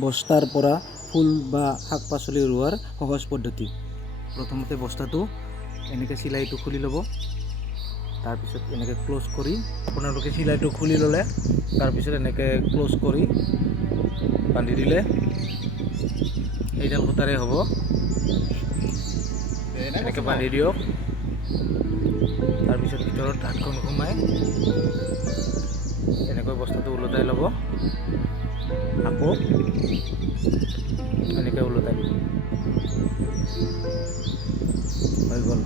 বস্তাৰ পৰা ফুল বা শাক পাচলি ৰোৱাৰ সহজ পদ্ধতি। প্ৰথমতে বস্তাটো এনেকৈ চিলাইটো খুলি ল'ব, তাৰপিছত এনেকৈ ক্ল'জ কৰি আপোনালোকে চিলাইটো খুলি ল'লে তাৰপিছত এনেকৈ ক্ল'জ কৰি বান্ধি দিলে সেইডাল সূতাৰে হ'ব। এনেকৈ বান্ধি দিয়ক, তাৰপিছত ভিতৰত হাতখন সোমাই এনেকৈ বস্তাটো ওলটাই ল'ব, আকৌ এনেকৈ ওলটাই দিব, হৈ গ'ল।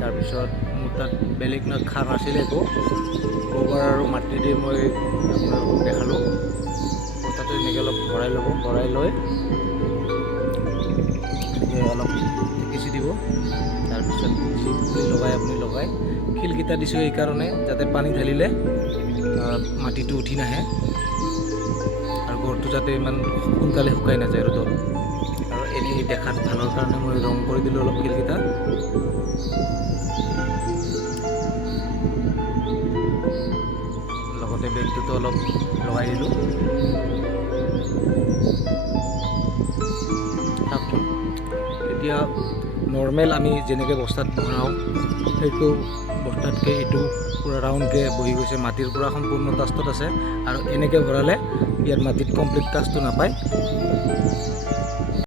তাৰপিছত মোৰ তাত বেলেগ খাৰ নাছিলে একো, গোবৰ আৰু মাটি দি মই আপোনালোকক দেখালোঁ। বস্তাটো এনেকৈ অলপ ভৰাই ল'ব, ভৰাই লৈ এনেকৈ অলপ টেকিচি দিব, তাৰপিছত যি পুলি লগাই আপুনি লগাই। শিলকেইটা দিছোঁ এইকাৰণে যাতে পানী ঢালিলে মাটিটো উঠি নাহে আৰু ঘৰটো যাতে ইমান সোনকালে শুকাই নাযায় ৰ'দত। আৰু এনেই দেখাত ভালৰ কাৰণে মই ৰং কৰি দিলোঁ অলপ শিলকেইটা। লগতে বেগটোতো অলপ লগাই দিলোঁ। এতিয়া নৰ্মেল আমি যেনেকৈ বস্তাত ভৰাওঁ সেইটো বস্তাতকৈ এইটো পূৰা ৰাউণ্ডকৈ বহি গৈছে, মাটিৰ পৰা সম্পূৰ্ণ টাচটোত আছে। আৰু এনেকৈ ভৰালে ইয়াত মাটিত কমপ্লিট টাচটো নাপায়।